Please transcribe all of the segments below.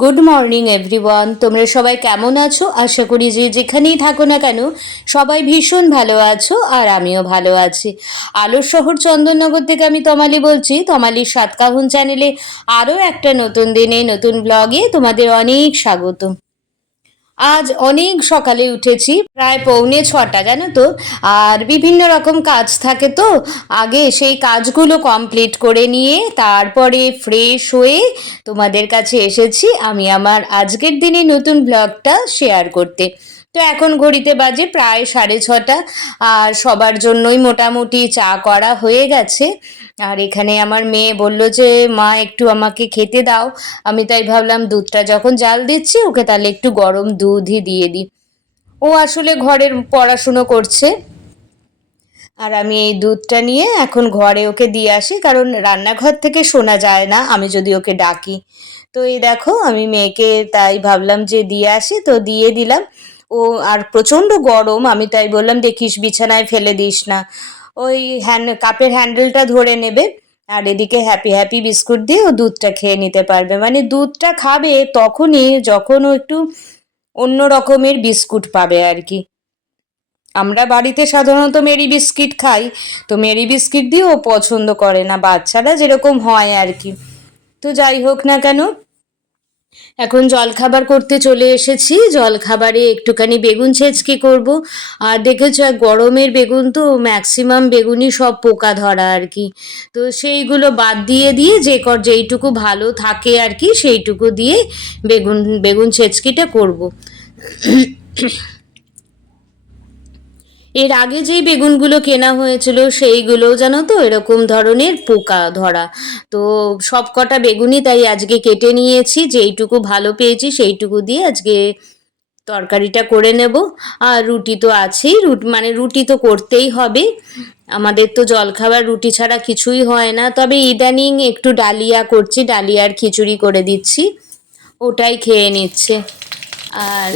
Good morning everyone, তোমরা সবাই কেমন আছো? আশা করি যে যেখানেই থাকো না কেন সবাই ভীষণ ভালো আছো, আর আমিও ভালো আছি। আলোর শহর চন্দননগর থেকে আমি তমালি বলছি। তমালির সাতকাহন চ্যানেলে আরও একটা নতুন দিনে নতুন ব্লগে তোমাদের অনেক স্বাগত। আজ অনেক সকালে উঠেছি, প্রায় পৌনে 6টা, জানো তো। আর বিভিন্ন রকম কাজ থাকে, তো আগে সেই কাজগুলো কমপ্লিট করে নিয়ে তারপরে ফ্রেশ হয়ে তোমাদের কাছে এসেছি আমি আমার আজকের দিনে নতুন ব্লগটা শেয়ার করতে। তো এখন ঘড়িতে বাজে প্রায় 6:30, আর সবার জন্যই মোটামুটি চা করা হয়ে গেছে। আর এখানে আমার মেয়ে বলল যে মা একটু আমাকে খেতে দাও। আমি তাই ভাবলাম দুধটা যখন জাল দিচ্ছি ওকে তাহলে একটু গরম দুধই দিয়ে দিই। ও আসলে ঘরের পড়াশুনো করছে, আর আমি এই দুধটা নিয়ে এখন ঘরে ওকে দিয়ে আসি, কারণ রান্নাঘর থেকে শোনা যায় না আমি যদি ওকে ডাকি। তো এই দেখো আমি মেয়েকে তাই ভাবলাম যে দিয়ে আসি, তো দিয়ে দিলাম। ও আর প্রচণ্ড গরম, আমি তাই বললাম দেখিস বিছানায় ফেলে দিস না, ওই কাপের হ্যান্ডেলটা ধরে নেবে। আর এদিকে হ্যাপি হ্যাপি বিস্কুট দিয়ে ও দুধটা খেয়ে নিতে পারবে, মানে দুধটা খাবে তখনই যখন ও একটু অন্য রকমের বিস্কুট পাবে আর কি। আমরা বাড়িতে সাধারণত মেরি বিস্কিট খাই, তো মেরি বিস্কিট দিয়ে ও পছন্দ করে না, বাচ্চারা যেরকম হয় আর কি। তো যাই হোক না কেন, এখন জলখাবার করতে চলে এসেছি। জলখাবারে একটুখানি বেগুন ছেঁচকি করব। আর দেখেছো গরমের বেগুন তো ম্যাক্সিমাম বেগুনই সব পোকা ধরা আর কি। তো সেইগুলো বাদ দিয়ে দিয়ে যেইটুকু ভালো থাকে আর কি সেইটুকু দিয়ে বেগুন বেগুন ছেঁচকিটা করব। এর আগে যেই বেগুনগুলো কেনা হয়েছিল সেইগুলো জানো তো এরকম ধরনের পোকা ধরা। তো সব কটা বেগুনই তাই আজকে কেটে নিয়েছি, যেইটুকু ভালো পেয়েছি সেইটুকু দিয়ে আজকে তরকারিটা করে নেব। আর রুটি তো আছেই, রুটি তো করতেই হবে। আমাদের তো জলখাবার রুটি ছাড়া কিছুই হয় না, তবে ইদানিং একটু ডালিয়া করছি, ডালিয়ার খিচুড়ি করে দিচ্ছি, ওটাই খেয়ে নিচ্ছে। আর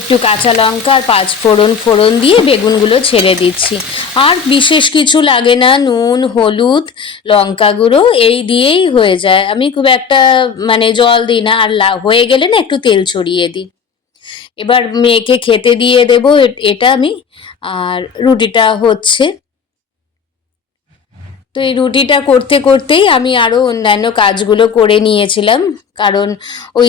একটু কাঁচা লঙ্কা আর ফোড়ন দিয়ে বেগুনগুলো ছেড়ে দিচ্ছি। আর বিশেষ কিছু লাগে না, নুন হলুদ লঙ্কা গুঁড়ো এই দিয়েই হয়ে যায়। আমি খুব একটা জল দিই না, আর হয়ে গেলে না একটু তেল ছড়িয়ে দিই। এবার মেয়েকে খেতে দিয়ে দেবো এটা আমি। আর রুটিটা হচ্ছে, তো এই রুটিটা করতে করতেই আমি আরও অন্যান্য কাজগুলো করে নিয়েছিলাম, কারণ ওই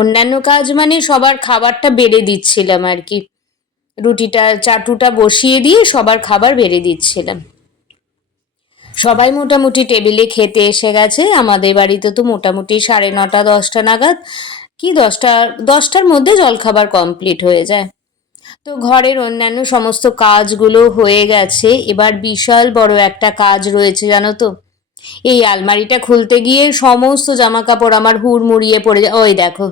অন্যান্য কাজ মানে সবার খাবারটা বেড়ে দিচ্ছিলাম আর কি। চাটুটা বসিয়ে দিয়ে সবার খাবার বেড়ে দিচ্ছিলাম। সবাই মোটামুটি টেবিলে খেতে এসে গেছে। আমাদের বাড়িতে তো মোটামুটি 9:30 10টা নাগাদ, কি 10টার মধ্যে জলখাবার কমপ্লিট হয়ে যায়। তো ঘরের অন্যান্য সমস্ত কাজগুলো হয়ে গেছে, এবার বিশাল বড় একটা কাজ রয়েছে জানো তো। এই আলমারিটা খুলতে গিয়ে সমস্ত জামা কাপড় আমার হুড়মুড়িয়ে পড়ে যায়। ওই দেখো,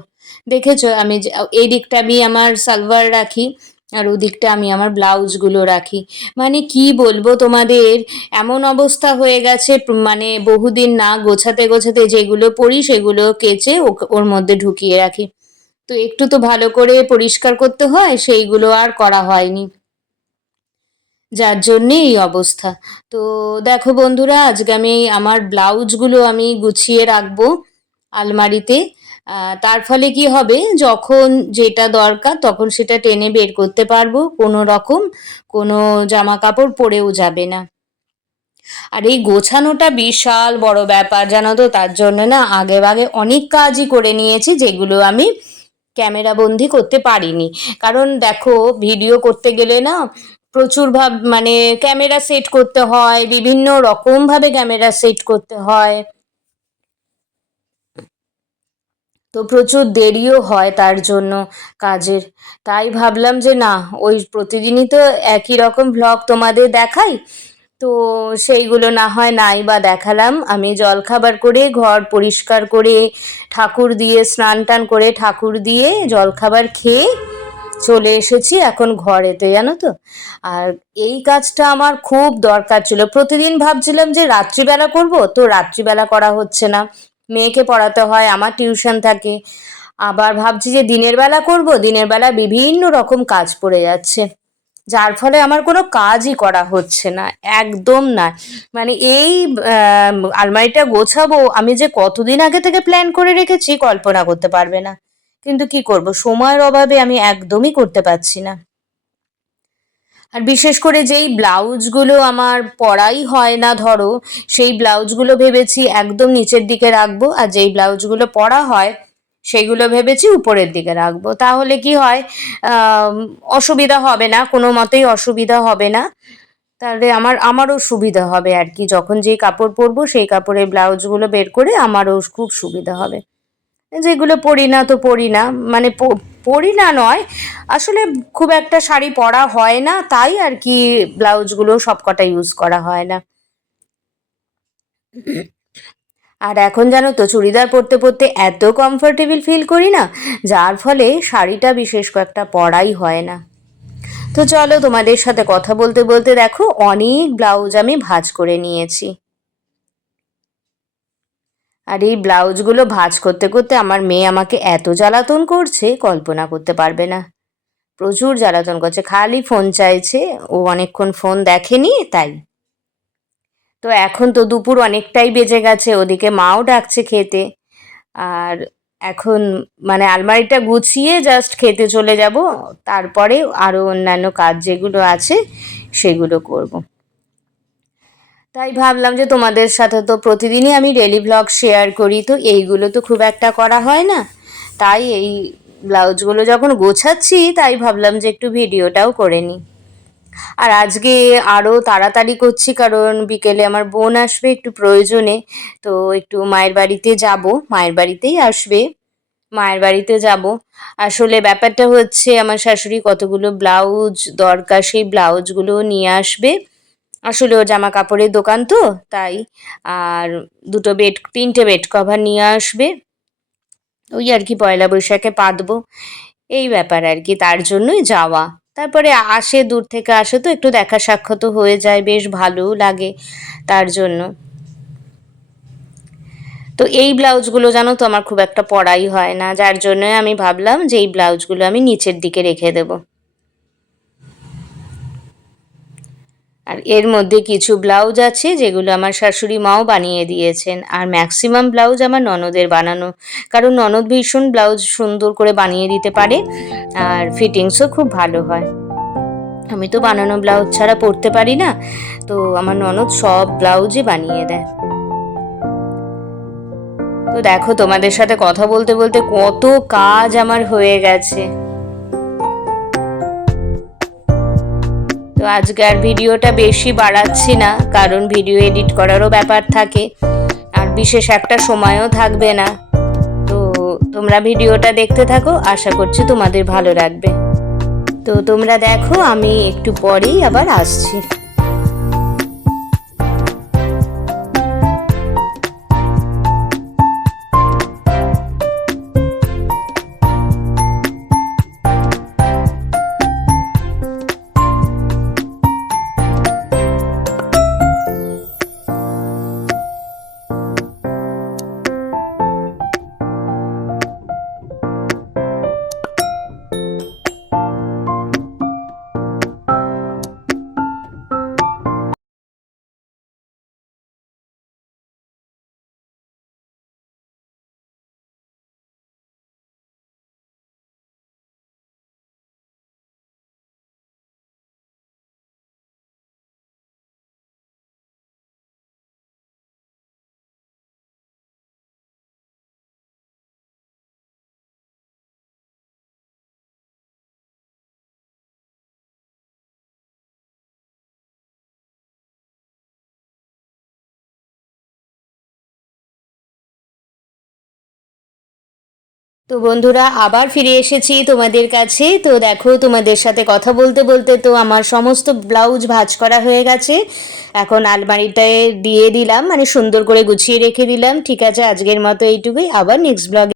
দেখেছো আমি এই দিকটা আমি আমার সালোয়ার রাখি, আর ওদিকটা আমি আমার ব্লাউজগুলো রাখি। মানে কি বলবো তোমাদের, এমন অবস্থা হয়ে গেছে, বহুদিন না গোছাতে গোছাতে যেগুলো পরি সেগুলো কেচে ওর মধ্যে ঢুকিয়ে রাখি। তো একটু তো ভালো করে পরিষ্কার করতে হয়, সেইগুলো আর করা হয়নি, যার জন্যে এই অবস্থা। তো দেখো বন্ধুরা, আজকে আমি আমার ব্লাউজগুলো আমি গুছিয়ে রাখবো আলমারিতে। তার ফলে কি হবে, যখন যেটা দরকার তখন সেটা টেনে বের করতে পারবো, কোনো রকম কোনো জামা কাপড় পরেও যাবে না। আর এই গোছানোটা বিশাল বড় ব্যাপার জানো তো, তার জন্য না আগে ভাগে অনেক কাজই করে নিয়েছি যেগুলো আমি ক্যামেরা বন্দি করতে পারিনি। কারণ দেখো ভিডিও করতে গেলে না প্রচুর ক্যামেরা সেট করতে হয়, বিভিন্ন রকম ভাবে ক্যামেরা সেট করতে হয়, তো প্রচুর দেরিও হয় তার জন্য কাজের। তাই ভাবলাম যে না, ওই প্রতিদিনই তো একই রকম ভ্লগ তোমাদের দেখাই, তো সেইগুলো না হয় নাই বা দেখালাম। আমি জলখাবার করে ঘর পরিষ্কার করে ঠাকুর দিয়ে স্নান টান করে ঠাকুর দিয়ে জলখাবার খেয়ে চলে এসেছি এখন ঘরেতে, জানো তো। আর এই কাজটা আমার খুব দরকার ছিল, প্রতিদিন ভাবছিলাম যে রাত্রিবেলা করব, তো রাত্রিবেলা করা হচ্ছে না, মেয়েকে পড়াতে হয়, আমার টিউশন থাকে। আবার ভাবছি যে দিনের বেলা করব, দিনের বেলা বিভিন্ন রকম কাজ পড়ে যাচ্ছে। যার ফলে আমার কোনো কাজই করা হচ্ছে না, একদম না। মানে এই আলমারিটা গোছাবো আমি যে কতদিন আগে থেকে প্ল্যান করে রেখেছি কল্পনা করতে পারবে না, কিন্তু কি করব, সময়ের অভাবে আমি একদমই করতে পারছি না। আর বিশেষ করে যেই ব্লাউজগুলো আমার পরাই হয় না ধরো, সেই ব্লাউজগুলো ভেবেছি একদম নিচের দিকে রাখবো, আর যেই ব্লাউজগুলো পরা হয় সেইগুলো ভেবেছি উপরের দিকে রাখবো। তাহলে কি হয়, আম, অসুবিধা হবে না, কোনো মতেই অসুবিধা হবে না। তাহলে আমারও সুবিধা হবে আর কি, যখন যেই কাপড় পরবো সেই কাপড়ের ব্লাউজগুলো বের করে আমারও খুব সুবিধা হবে। যেগুলো পরি না তো পরি না, মানে পরি না নয়, আসলে খুব একটা শাড়ি পরা হয় না, তাই আর কি ব্লাউজগুলো সবকটা ইউজ করা হয় না। আর এখন জানো তো চুড়িদার পরতে পরতে এত কমফোর্টেবল ফিল করি না, যার ফলে শাড়িটা বিশেষ কয়েকটা পরাই হয় না। তো চলো, তোমাদের সাথে কথা বলতে বলতে দেখো অনেক ব্লাউজ আমি ভাঁজ করে নিয়েছি। আর এই ব্লাউজগুলো ভাঁজ করতে করতে আমার মেয়ে আমাকে এত জ্বালাতন করছে কল্পনা করতে পারবে না। প্রচুর জ্বালাতন করছে, খালি ফোন চাইছে, ও অনেকক্ষণ ফোন দেখেনি তাই। তো এখন তো দুপুর অনেকটাই বেজে গেছে, ওদিকে মাও ডাকছে খেতে। আর এখন মানে আলমারিটা গুছিয়ে জাস্ট খেতে চলে যাব, তারপরে আরও অন্যান্য কাজ যেগুলো আছে সেগুলো করব। তাই ভাবলাম যে তোমাদের সাথে তো প্রতিদিনই আমি ডেলি ব্লগ শেয়ার করি, তো এইগুলো তো খুব একটা করা হয় না, তাই এই ব্লাউজগুলো যখন গোছাচ্ছি তাই ভাবলাম যে একটু ভিডিওটাও করে নিই। আর আজকে আরও তাড়াতাড়ি করছি কারণ বিকেলে আমার বোন আসবে একটু প্রয়োজনে, তো একটু মায়ের বাড়িতে যাব, মায়ের বাড়িতেই আসবে, মায়ের বাড়িতে যাব। আসলে ব্যাপারটা হচ্ছে আমার শাশুড়ি কতগুলো ব্লাউজ দরকার, সেই ব্লাউজগুলো নিয়ে আসবে। আসলে ও জামা কাপড়ের দোকান তো তাই। আর তিনটে বেড কভার নিয়ে আসবে, ওই আর কি পয়লা বৈশাখে পাতবো, এই ব্যাপার আর কি, তার জন্যই যাওয়া। তারপরে আসে, দূর থেকে আসে তো একটু দেখা সাক্ষাৎ হয়ে যায়, বেশ ভালোও লাগে তার জন্য। তো এই ব্লাউজগুলো জানো তো আমার খুব একটা পরাই হয় না, যার জন্য আমি ভাবলাম যে এই ব্লাউজগুলো আমি নিচের দিকে রেখে দেব। আর এর মধ্যে কিছু ব্লাউজ আছে যেগুলো আমার শাশুড়ি মাও বানিয়ে দিয়েছেন, আর ম্যাক্সিমাম ব্লাউজ আমার ননদের বানানো, কারণ ননদ ভীষণ ব্লাউজ সুন্দর করে বানিয়ে দিতে পারে, আর ফিটিংসও খুব ভালো হয়। আমি তো বানানো ব্লাউজ ছাড়া পরতে পারি না, তো আমার ননদ সব ব্লাউজই বানিয়ে দেয়। তো দেখো তোমাদের সাথে কথা বলতে বলতে কত কাজ আমার হয়ে গেছে। তো আজকে আর ভিডিওটা বেশি বাড়াচ্ছি না, কারণ ভিডিও এডিট করারও ব্যাপার থাকে, আর বিশেষ একটা সময়ও থাকবে না। তো তোমরা ভিডিওটা দেখতে থাকো, আশা করছি তোমাদের ভালো লাগবে। তো তোমরা দেখো, আমি একটু পরেই আবার আসছি। তো বন্ধুরা, আবার ফিরে এসেছি তোমাদের কাছে। তো দেখো, তোমাদের সাথে কথা বলতে বলতে তো আমার সমস্ত ব্লাউজ ভাঁজ করা হয়ে গেছে। এখন আলমারিটায় দিয়ে দিলাম, মানে সুন্দর করে গুছিয়ে রেখে দিলাম। ঠিক আছে, আজকের মতো এইটুকুই, আবার নেক্সট ব্লগে